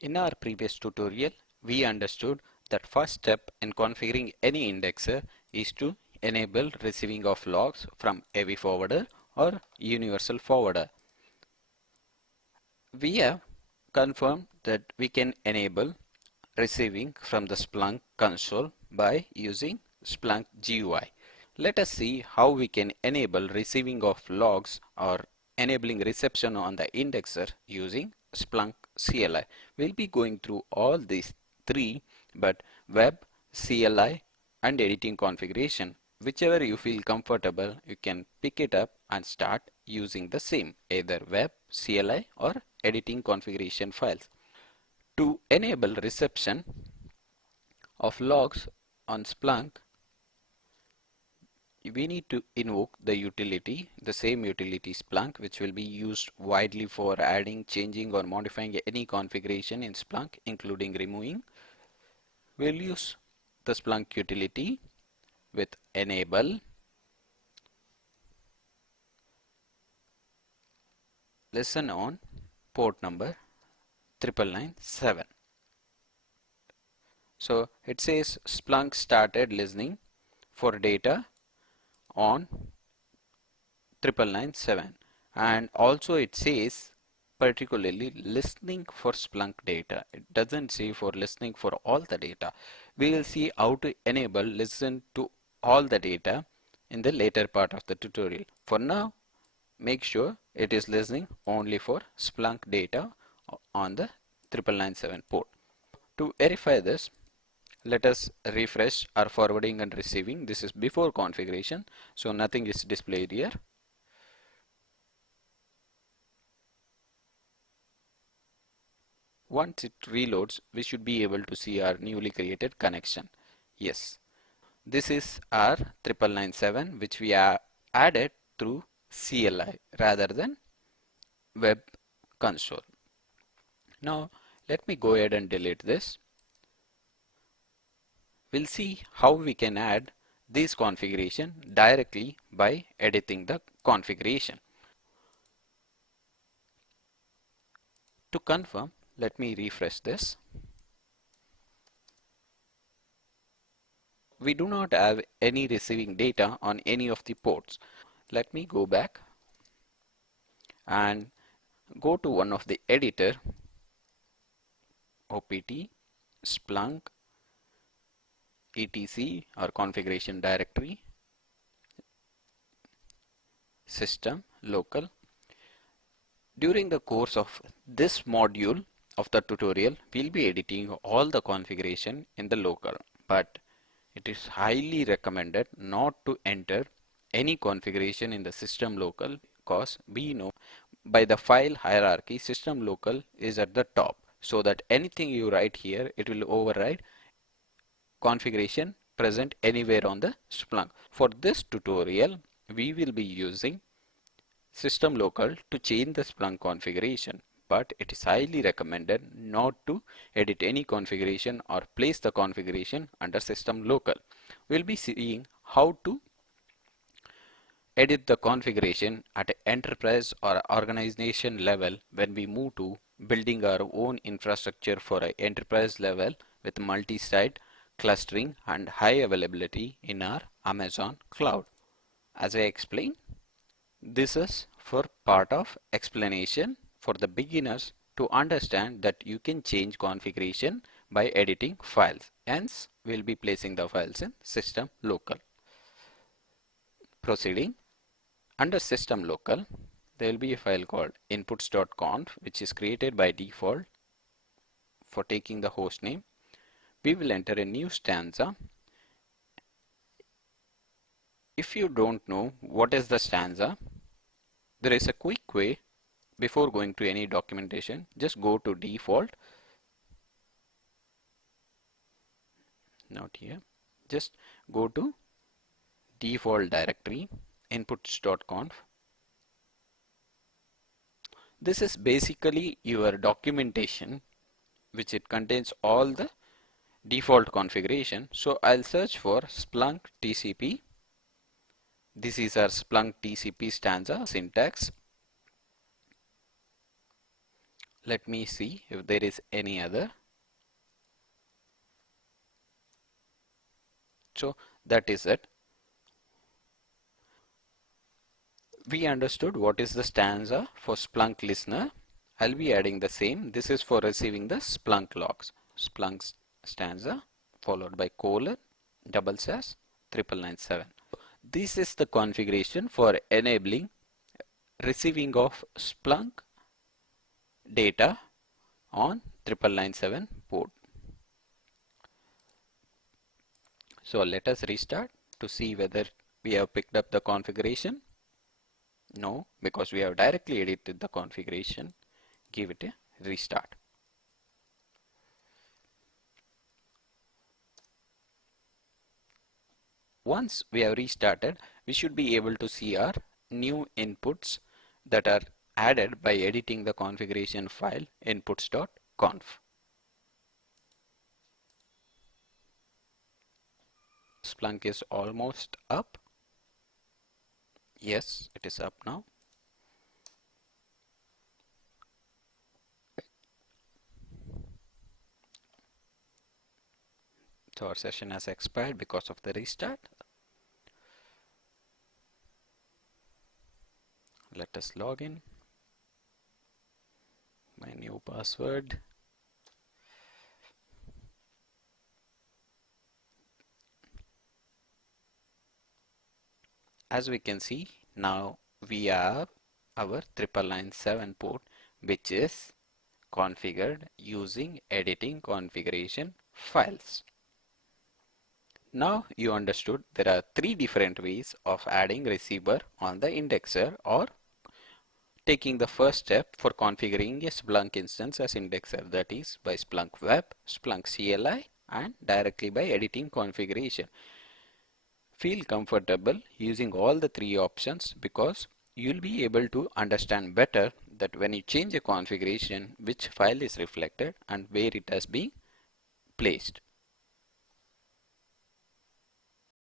In our previous tutorial, we understood that first step in configuring any indexer is to enable receiving of logs from AV forwarder or universal forwarder. We have confirmed that we can enable receiving from the Splunk console by using Splunk GUI. Let us see how we can enable receiving of logs or enabling reception on the indexer using Splunk CLI. We'll be going through all these three, but web, CLI and editing configuration, whichever you feel comfortable, you can pick it up and start using the same, either web, CLI or editing configuration files. To enable reception of logs on Splunk, we need to invoke the utility, the same utility Splunk, which will be used widely for adding, changing or modifying any configuration in Splunk, including removing. We'll use the Splunk utility with enable listen on port number 9997. So it says Splunk started listening for data on 9997, and also it says particularly listening for Splunk data. It doesn't say for listening for all the data. We will see how to enable listen to all the data in the later part of the tutorial. For now, make sure it is listening only for Splunk data on the 9997 port. To verify this, let us refresh our forwarding and receiving. This is before configuration, so nothing is displayed here. Once it reloads, we should be able to see our newly created connection. Yes, this is our 9997, which we are added through CLI rather than web console. Now let me go ahead and delete this. We'll see how we can add this configuration directly by editing the configuration. To confirm, let me refresh this. We do not have any receiving data on any of the ports. Let me go back and go to one of the editor, OPT, Splunk, etc or configuration directory, system, local. During the course of this module of the tutorial, we'll be editing all the configuration in the local, but it is highly recommended not to enter any configuration in the system local, because we know by the file hierarchy system local is at the top, so that anything you write here, it will override configuration present anywhere on the Splunk. For this tutorial, we will be using system local to change the Splunk configuration, but it is highly recommended not to edit any configuration or place the configuration under system local. We'll be seeing how to edit the configuration at an enterprise or organization level when we move to building our own infrastructure for an enterprise level with multi-site clustering and high availability in our Amazon cloud. As I explained, this is for part of explanation for the beginners to understand that you can change configuration by editing files. Hence, we'll be placing the files in system local. Proceeding, under system local, there will be a file called inputs.conf, which is created by default for taking the host name. We will enter a new stanza. If you don't know what is the stanza, there is a quick way. Before going to any documentation, just go to default. Not here. Just go to default directory, inputs.conf. This is basically your documentation, which it contains all the default configuration. So I'll search for Splunk TCP. This is our Splunk TCP stanza syntax. Let me see if there is any other. So that is it. We understood what is the stanza for Splunk listener. I'll be adding the same. This is for receiving the Splunk logs. Splunk stanza followed by colon // 9997. This is the configuration for enabling receiving of Splunk data on 9997 port. So let us restart to see whether we have picked up the configuration. No, because we have directly edited the configuration. Give it a restart. Once we have restarted, we should be able to see our new inputs that are added by editing the configuration file inputs.conf. Splunk is almost up. Yes, it is up now. So our session has expired because of the restart. Let us log in. My new password. As we can see, now we have our 9997 port, which is configured using editing configuration files. Now you understood there are three different ways of adding receiver on the indexer, or taking the first step for configuring a Splunk instance as indexer, that is by Splunk Web, Splunk CLI, and directly by editing configuration. Feel comfortable using all the three options because you'll be able to understand better that when you change a configuration, which file is reflected and where it has been placed.